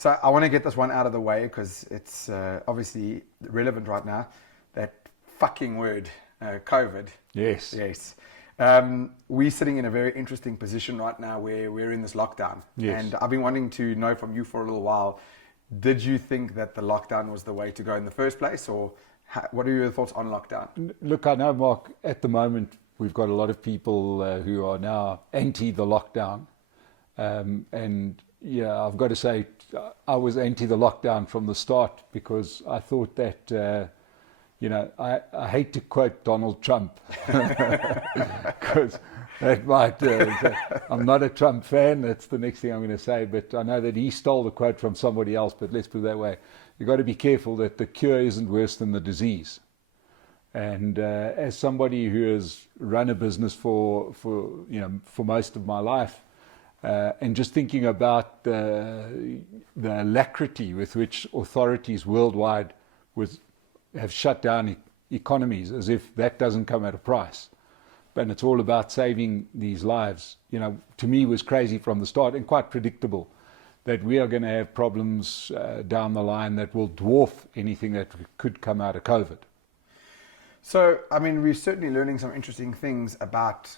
So I want to get this one out of the way because it's obviously relevant right now. That fucking word, COVID. Yes. Yes. We're sitting in a very interesting position right now where we're in this lockdown. Yes. And I've been wanting to know from you for a little while, did you think that the lockdown was the way to go in the first place? Or what are your thoughts on lockdown? Look, I know, Mark, at the moment, we've got a lot of people who are now anti the lockdown. And yeah, I've got to say, I was anti the lockdown from the start because I thought that, I hate to quote Donald Trump because that might, I'm not a Trump fan, that's the next thing I'm going to say, but I know that he stole the quote from somebody else, but let's put it that way. You've got to be careful that the cure isn't worse than the disease. And as somebody who has run a business for most of my life, and just thinking about the alacrity with which authorities worldwide have shut down economies, as if that doesn't come at a price. But it's all about saving these lives. To me was crazy from the start and quite predictable that we are going to have problems down the line that will dwarf anything that could come out of COVID. So, we're certainly learning some interesting things about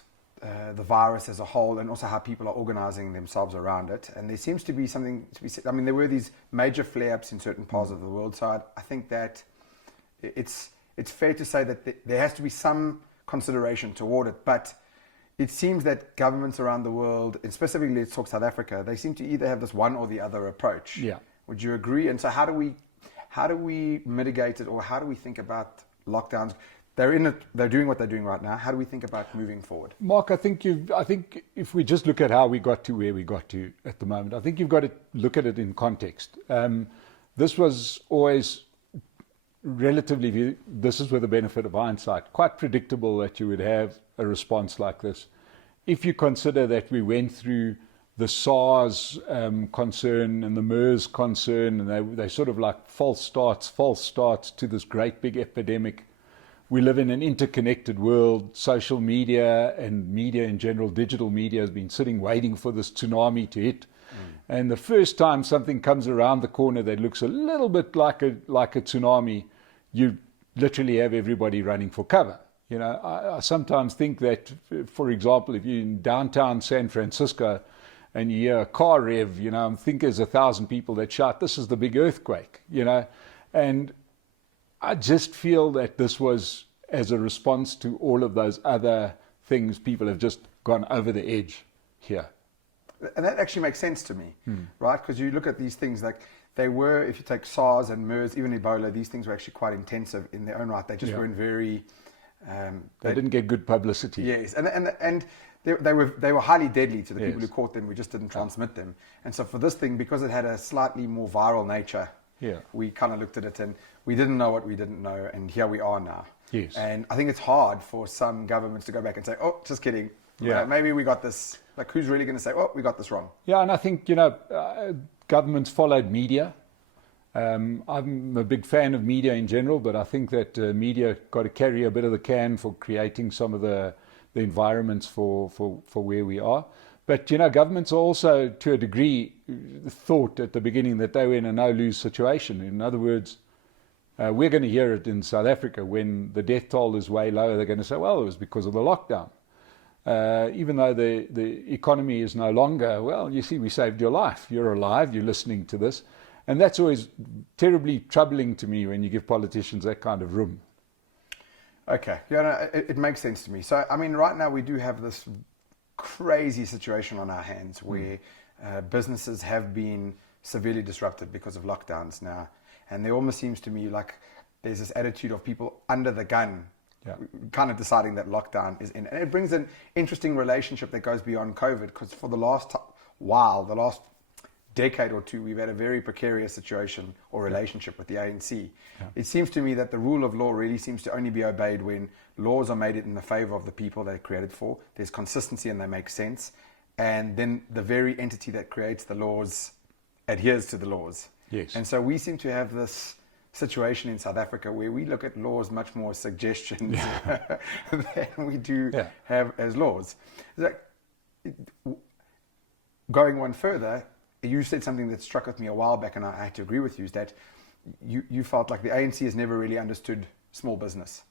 the virus as a whole and also how people are organizing themselves around it. And there seems to be something to be said. There were these major flare-ups in certain parts of the world. So I think that it's fair to say that there has to be some consideration toward it. But it seems that governments around the world, and specifically let's talk South Africa, they seem to either have this one or the other approach. Yeah. Would you agree? And so how do we mitigate it, or how do we think about lockdowns? They're in it. They're doing what they're doing right now. How do we think about moving forward? Mark, I think if we just look at how we got to where we got to at the moment, I think you've got to look at it in context. This was always relatively, this is with the benefit of hindsight, quite predictable that you would have a response like this. If you consider that we went through the SARS concern and the MERS concern, and they sort of like false starts to this great big epidemic. We live in an interconnected world. Social media and media in general, digital media, has been sitting waiting for this tsunami to hit. And the first time something comes around the corner that looks a little bit like a tsunami, you literally have everybody running for cover. I sometimes think that, for example, if you're in downtown San Francisco and you hear a car rev, I think there's 1,000 people that shout, "This is the big earthquake," and I just feel that this was as a response to all of those other things. People have just gone over the edge here. And that actually makes sense to me, right? Because you look at these things like they were, if you take SARS and MERS, even Ebola, these things were actually quite intensive in their own right. They just weren't very... they didn't get good publicity. Yes, and they were highly deadly to the people who Yes. caught them. We just didn't transmit them. And so for this thing, because it had a slightly more viral nature, we kind of looked at it and we didn't know what we didn't know, and here we are now. Yes. And I think it's hard for some governments to go back and say, "Oh, just kidding. Maybe we got this." Like, who's really going to say, "Oh, we got this wrong"? Yeah, and I think, governments followed media. I'm a big fan of media in general, but I think that media got to carry a bit of the can for creating some of the environments for where we are. But, governments also, to a degree, thought at the beginning that they were in a no-lose situation. In other words, we're going to hear it in South Africa when the death toll is way lower. They're going to say, well, it was because of the lockdown. Even though the economy is no longer, well, you see, we saved your life. You're alive. You're listening to this. And that's always terribly troubling to me when you give politicians that kind of room. Okay. It makes sense to me. So, right now we do have this crazy situation on our hands where businesses have been severely disrupted because of lockdowns now. And there almost seems to me like there's this attitude of people under the gun kind of deciding that lockdown is in. And it brings an interesting relationship that goes beyond COVID, because for the last decade or two, we've had a very precarious situation or relationship with the ANC. It seems to me that the rule of law really seems to only be obeyed when laws are made in the favor of the people they're created for. There's consistency and they make sense. And then the very entity that creates the laws adheres to the laws. Yes. And so we seem to have this situation in South Africa where we look at laws much more as suggestions than we do have as laws. Like, going one further, you said something that struck with me a while back, and I had to agree with you, is that you felt like the ANC has never really understood small business.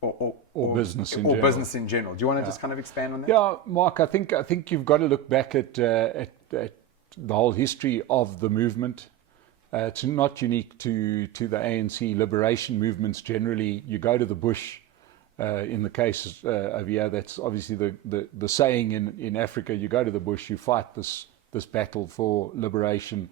Or business in or general. business in general. Do you want to just kind of expand on that? Yeah, Mark, I think you've got to look back at the whole history of the movement. It's not unique to the ANC. Liberation movements generally, you go to the bush. In the case over here, that's obviously the saying in Africa. You go to the bush, you fight this battle for liberation.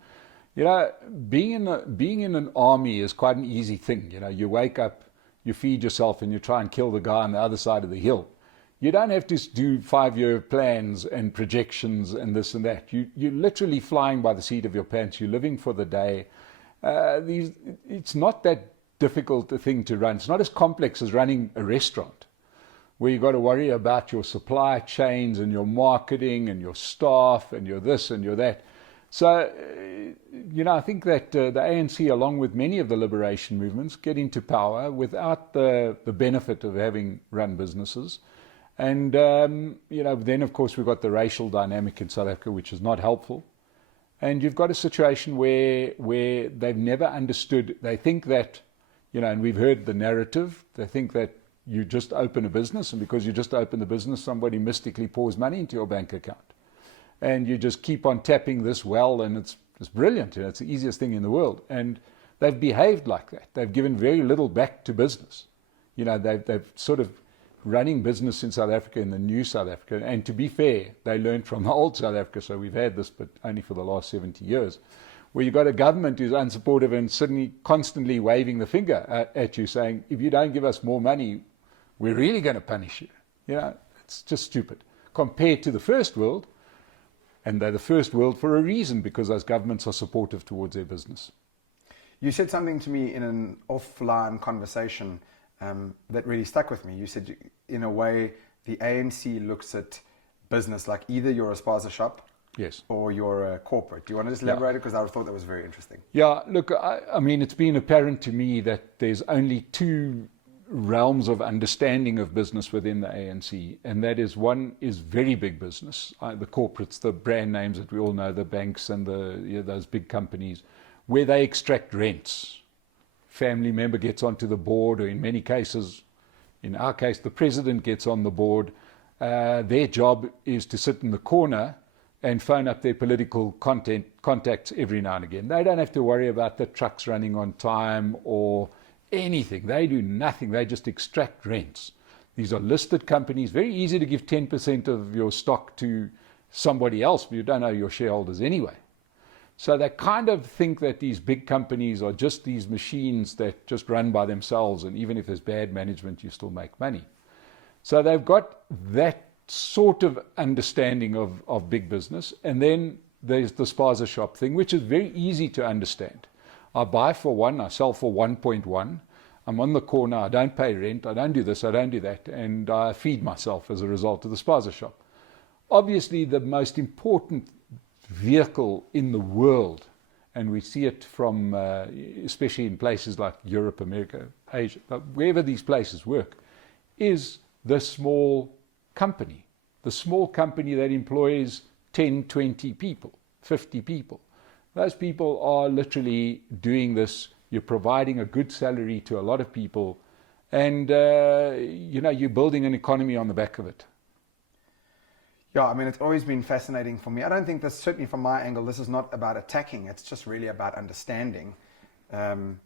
You know, being in an army is quite an easy thing. You know, you wake up, you feed yourself, and you try and kill the guy on the other side of the hill. You don't have to do 5-year plans and projections and this and that. You're literally flying by the seat of your pants. You're living for the day. It's not that difficult a thing to run. It's not as complex as running a restaurant, where you've got to worry about your supply chains and your marketing and your staff and your this and your that. So, you know, I think that the ANC, along with many of the liberation movements, get into power without the benefit of having run businesses. And, you know, then, of course, we've got the racial dynamic in South Africa, which is not helpful. And you've got a situation where they've never understood. They think that, you know, and we've heard the narrative, they think that you just open a business, and because you just open the business, somebody mystically pours money into your bank account. And you just keep on tapping this well, and it's brilliant. You know, it's the easiest thing in the world. And they've behaved like that. They've given very little back to business. You know, they've sort of running business in South Africa, in the new South Africa. And to be fair, they learned from the old South Africa, so we've had this, but only for the last 70 years, where you've got a government who's unsupportive and suddenly constantly waving the finger at you, saying, if you don't give us more money, we're really going to punish you. You know, it's just stupid. Compared to the first world, and they're the first world for a reason, because those governments are supportive towards their business. You said something to me in an offline conversation that really stuck with me. You said, in a way, the ANC looks at business like either you're a spaza shop, yes, or you're a corporate. Do you want to just elaborate it? Because I thought that was very interesting. Yeah, look, I mean, it's been apparent to me that there's only two realms of understanding of business within the ANC, and that is, one is very big business, the corporates, the brand names that we all know, the banks and those big companies, where they extract rents. Family member gets onto the board, or in many cases, in our case, the president gets on the board. Their job is to sit in the corner and phone up their political contacts every now and again. They don't have to worry about the trucks running on time or anything. They do nothing. They just extract rents. These are listed companies. Very easy to give 10% of your stock to somebody else, but you don't know your shareholders anyway. So they kind of think that these big companies are just these machines that just run by themselves, and even if there's bad management, you still make money. So they've got that sort of understanding of big business. And then there's the spaza shop thing, which is very easy to understand. I buy for 1, I sell for 1.1. I'm on the corner, I don't pay rent, I don't do this, I don't do that, and I feed myself as a result of the spaza shop. Obviously, the most important vehicle in the world, and we see it from, especially in places like Europe, America, Asia, wherever these places work, is the small company. The small company that employs 10, 20 people, 50 people. Those people are literally doing this. You're providing a good salary to a lot of people, and you're building an economy on the back of it. Yeah, I mean, it's always been fascinating for me. I don't think this, certainly from my angle, this is not about attacking. It's just really about understanding kind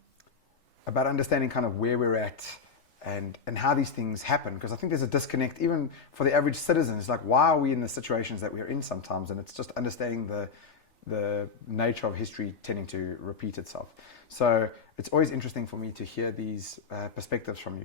of where we're at and how these things happen. Because I think there's a disconnect, even for the average citizen. It's like, why are we in the situations that we're in sometimes? And it's just understanding the nature of history tending to repeat itself. So it's always interesting for me to hear these perspectives from you.